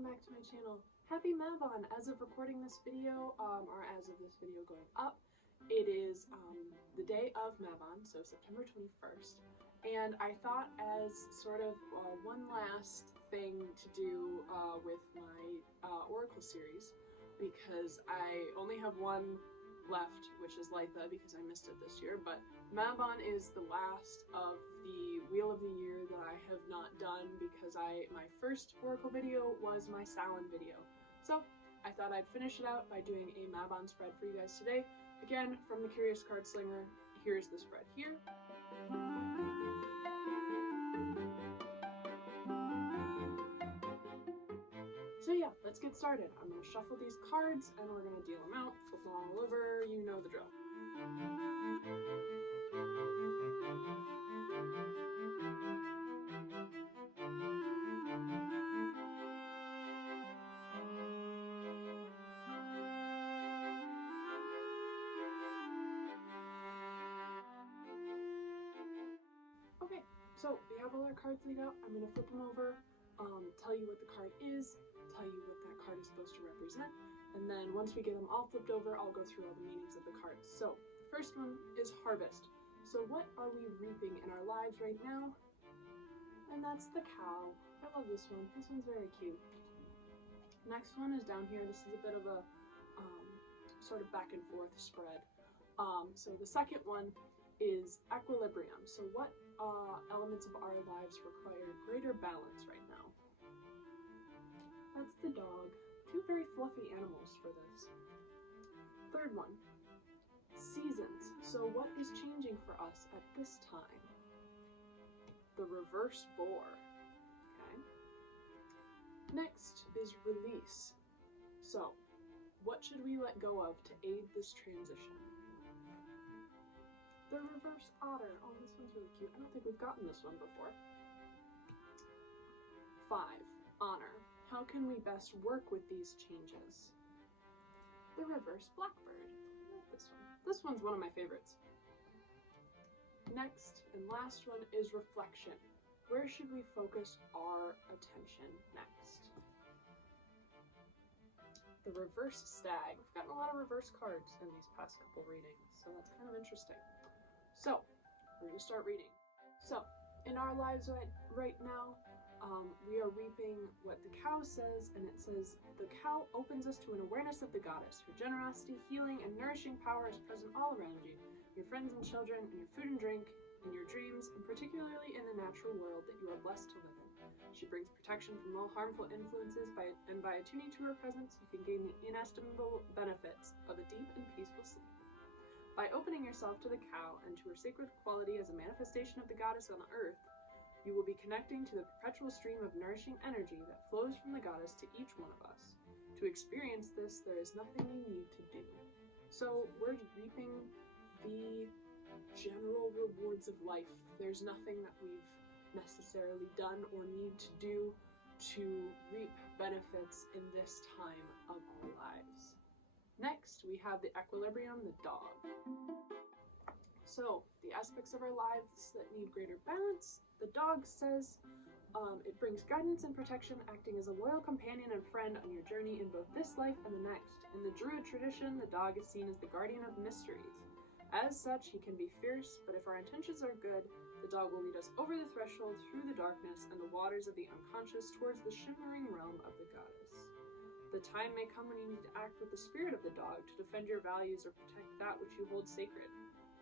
welcome back to my channel. Happy Mabon! As of recording this video, or as of this video going up, it is the day of Mabon, so September 21st, and I thought as sort of one last thing to do with my Oracle series, because I only have one left, which is Litha, because I missed it this year, but Mabon is the last of the Wheel of the Year that I have not done because my first Oracle video was my Samhain video. So I thought I'd finish it out by doing a Mabon spread for you guys today. Again, from the Curious Cardslinger, here's the spread here. So yeah, let's get started. I'm going to shuffle these cards and we're going to deal them out, flip them all over, you know the drill. Okay, so we have all our cards laid out. I'm going to flip them over, tell you what the card is, tell you what that card is supposed to represent, and then once we get them all flipped over, I'll go through all the meanings of the cards. So the first one is harvest. So what are we reaping in our lives right now? And that's the cow. I love this one. This one's very cute. Next one is down here. This is a bit of a sort of back and forth spread. So the second one is equilibrium. So what elements of our lives require greater balance right now? That's the dog. Two very fluffy animals for this. Third one, seasons. So what is changing for us at this time? The reverse boar. Okay. Next is release. So what should we let go of to aid this transition? The reverse otter. Oh, this one's really cute. I don't think we've gotten this one before. 5. Honor. How can we best work with these changes? The reverse blackbird. I like this one. This one's one of my favorites. Next and last one is reflection. Where should we focus our attention next? The reverse stag. We've gotten a lot of reverse cards in these past couple readings, so that's kind of interesting. So, we're going to start reading. So, in our lives right now, we are reaping what the cow says, and it says, the cow opens us to an awareness of the goddess. Her generosity, healing, and nourishing power is present all around you, your friends and children, in your food and drink, in your dreams, and particularly in the natural world that you are blessed to live in. She brings protection from all harmful influences, and by attuning to her presence, you can gain the inestimable benefits of a deep and peaceful sleep. By opening yourself to the cow and to her sacred quality as a manifestation of the goddess on the earth, you will be connecting to the perpetual stream of nourishing energy that flows from the goddess to each one of us. To experience this, there is nothing you need to do. So we're reaping the general rewards of life. There's nothing that we've necessarily done or need to do to reap benefits in this time of our lives. Next, we have the equilibrium, the dog. So, the aspects of our lives that need greater balance, the dog says it brings guidance and protection, acting as a loyal companion and friend on your journey in both this life and the next. In the Druid tradition, the dog is seen as the guardian of mysteries. As such, he can be fierce, but if our intentions are good, the dog will lead us over the threshold, through the darkness and the waters of the unconscious, towards the shimmering realm of the goddess. The time may come when you need to act with the spirit of the dog to defend your values or protect that which you hold sacred.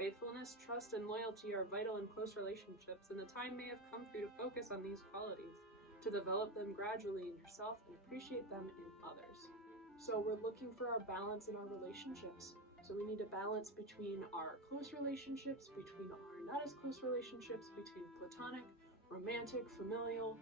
Faithfulness, trust, and loyalty are vital in close relationships, and the time may have come for you to focus on these qualities, to develop them gradually in yourself and appreciate them in others. So we're looking for our balance in our relationships. So we need a balance between our close relationships, between our not as close relationships, between platonic, romantic, familial,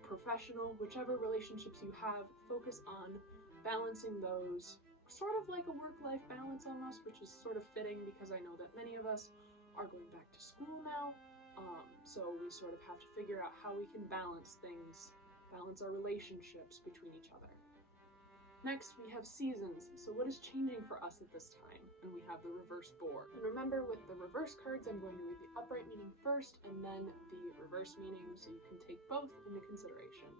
professional, whichever relationships you have. Focus on balancing those, sort of like a work-life balance almost, which is sort of fitting because I know that many of us are going back to school now, so we sort of have to figure out how we can balance things, balance our relationships between each other. Next, we have seasons. So what is changing for us at this time? And we have the reverse boar. And remember, with the reverse cards, I'm going to read the upright meaning first and then the reverse meaning, so you can take both into consideration.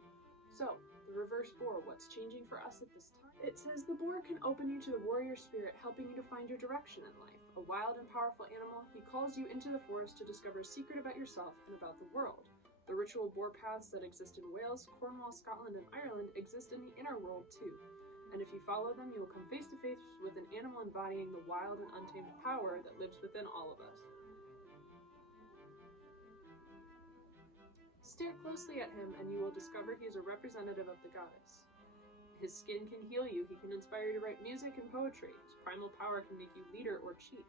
So, the reverse boar, what's changing for us at this time? It says the boar can open you to the warrior spirit, helping you to find your direction in life. A wild and powerful animal, he calls you into the forest to discover a secret about yourself and about the world. The ritual boar paths that exist in Wales, Cornwall, Scotland, and Ireland exist in the inner world too. And if you follow them, you will come face to face with an animal embodying the wild and untamed power that lives within all of us. Stare closely at him, and you will discover he is a representative of the goddess. His skin can heal you, he can inspire you to write music and poetry, his primal power can make you leader or chief.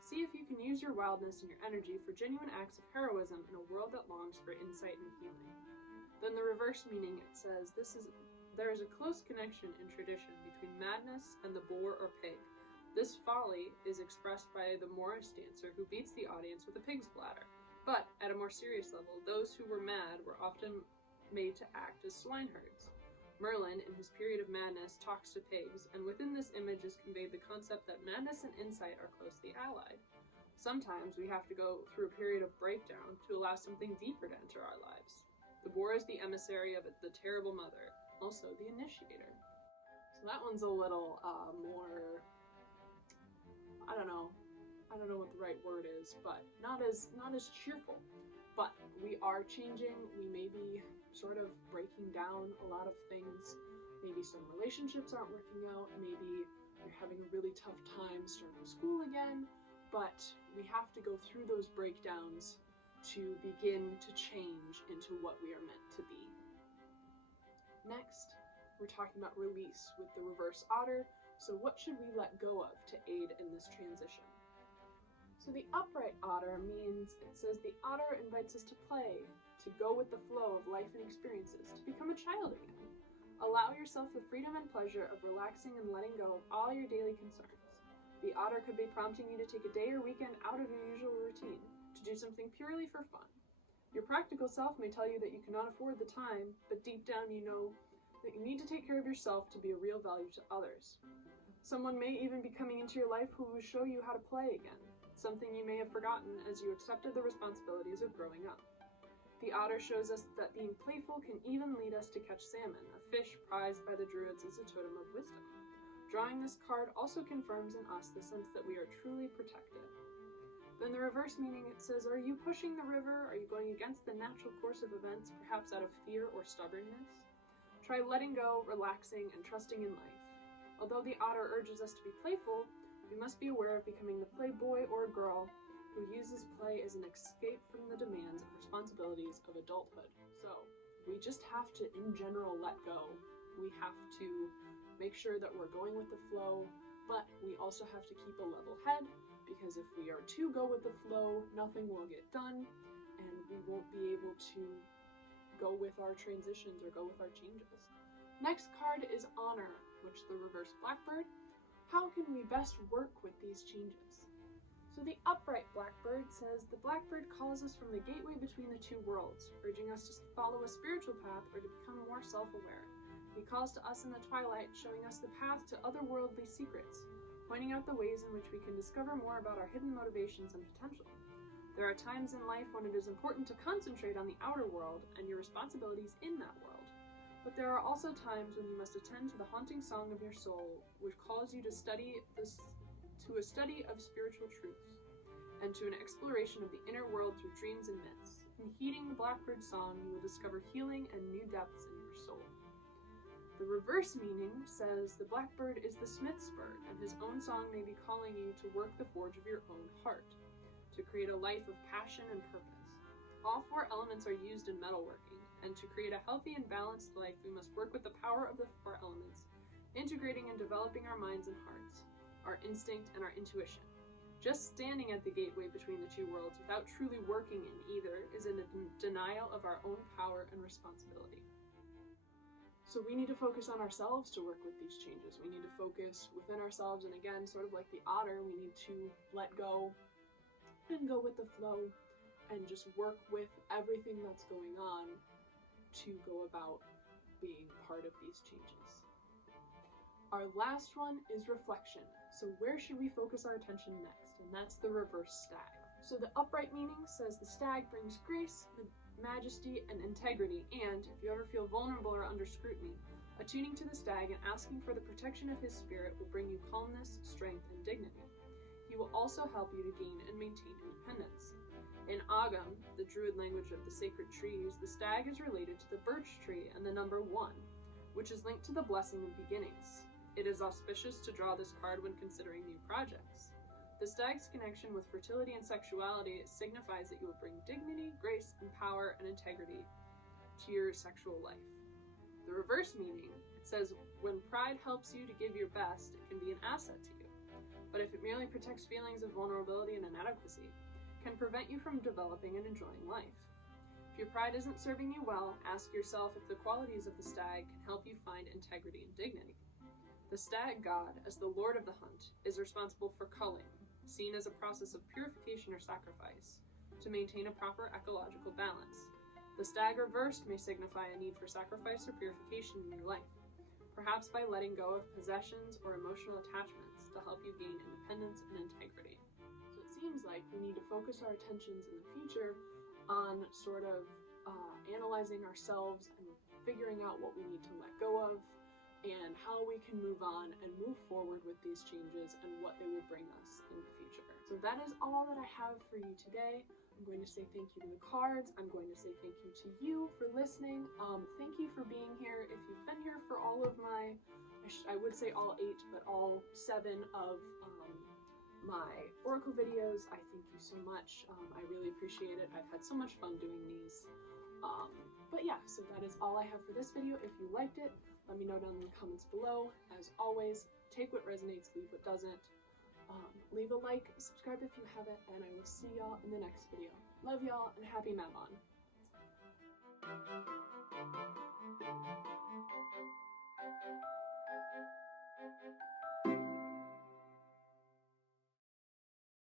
See if you can use your wildness and your energy for genuine acts of heroism in a world that longs for insight and healing. Then the reverse meaning, it says, there is a close connection in tradition between madness and the boar or pig. This folly is expressed by the Morris dancer who beats the audience with a pig's bladder. But, at a more serious level, those who were mad were often made to act as swineherds. Merlin, in his period of madness, talks to pigs, and within this image is conveyed the concept that madness and insight are closely allied. Sometimes we have to go through a period of breakdown to allow something deeper to enter our lives. The boar is the emissary of the terrible mother, also the initiator. So that one's a little more, I don't know what the right word is, but not as cheerful. But we are changing. We may be sort of breaking down a lot of things. Maybe some relationships aren't working out. Maybe you're having a really tough time starting school again. But we have to go through those breakdowns to begin to change into what we are meant to be. Next, we're talking about release with the reverse otter. So what should we let go of to aid in this transition? So the upright otter means, it says the otter invites us to play, to go with the flow of life and experiences, to become a child again. Allow yourself the freedom and pleasure of relaxing and letting go of all your daily concerns. The otter could be prompting you to take a day or weekend out of your usual routine, to do something purely for fun. Your practical self may tell you that you cannot afford the time, but deep down you know that you need to take care of yourself to be a real value to others. Someone may even be coming into your life who will show you how to play again, something you may have forgotten as you accepted the responsibilities of growing up. The otter shows us that being playful can even lead us to catch salmon, a fish prized by the Druids as a totem of wisdom. Drawing this card also confirms in us the sense that we are truly protected. Then the reverse meaning, it says, are you pushing the river? Are you going against the natural course of events, perhaps out of fear or stubbornness? Try letting go, relaxing, and trusting in life. Although the otter urges us to be playful, we must be aware of becoming the playboy or girl who uses play as an escape from the demands and responsibilities of adulthood. So, we just have to, in general, let go. We have to make sure that we're going with the flow, but we also have to keep a level head, because if we are to go with the flow, nothing will get done, and we won't be able to go with our transitions or go with our changes. Next card is Honor, which the reverse blackbird. How can we best work with these changes? So the upright blackbird says, the blackbird calls us from the gateway between the two worlds, urging us to follow a spiritual path or to become more self-aware. He calls to us in the twilight, showing us the path to otherworldly secrets, pointing out the ways in which we can discover more about our hidden motivations and potential. There are times in life when it is important to concentrate on the outer world and your responsibilities in that world. But there are also times when you must attend to the haunting song of your soul, which calls you to a study of spiritual truths, and to an exploration of the inner world through dreams and myths. In heeding the blackbird song, you will discover healing and new depths in your soul. The reverse meaning says the blackbird is the smith's bird, and his own song may be calling you to work the forge of your own heart, to create a life of passion and purpose. All four elements are used in metalworking, and to create a healthy and balanced life, we must work with the power of the four elements, integrating and developing our minds and hearts, our instinct and our intuition. Just standing at the gateway between the two worlds without truly working in either is a denial of our own power and responsibility. So we need to focus on ourselves to work with these changes. We need to focus within ourselves, and again, sort of like the otter, we need to let go and go with the flow and just work with everything that's going on to go about being part of these changes. Our last one is reflection. So where should we focus our attention next? And that's the reverse stag. So the upright meaning says the stag brings grace, majesty, and integrity, and, if you ever feel vulnerable or under scrutiny, attuning to the stag and asking for the protection of his spirit will bring you calmness, strength, and dignity. He will also help you to gain and maintain independence. In Agam, the Druid language of the sacred trees, the stag is related to the birch tree and the number 1, which is linked to the blessing of beginnings. It is auspicious to draw this card when considering new projects. The stag's connection with fertility and sexuality signifies that you will bring dignity, grace, and power and integrity to your sexual life. The reverse meaning, it says, when pride helps you to give your best, it can be an asset to you. But if it merely protects feelings of vulnerability and inadequacy, it can prevent you from developing and enjoying life. If your pride isn't serving you well, ask yourself if the qualities of the stag can help you find integrity and dignity. The stag god, as the lord of the hunt, is responsible for culling, seen as a process of purification or sacrifice, to maintain a proper ecological balance. The stag reversed may signify a need for sacrifice or purification in your life, perhaps by letting go of possessions or emotional attachments to help you gain independence and integrity. So it seems like we need to focus our attentions in the future on sort of analyzing ourselves and figuring out what we need to let go of and how we can move on and move forward with these changes and what they will bring us in the future. So that is all that I have for you today. I'm going to say thank you to the cards. I'm going to say thank you to you for listening. Thank you for being here. If you've been here for all of my, I would say all 8, but all 7 of my Oracle videos, I thank you so much. I really appreciate it. I've had so much fun doing these. But yeah, so that is all I have for this video. If you liked it, let me know down in the comments below. As always, take what resonates, leave what doesn't. Leave a like, subscribe if you haven't, and I will see y'all in the next video. Love y'all, and happy Mabon.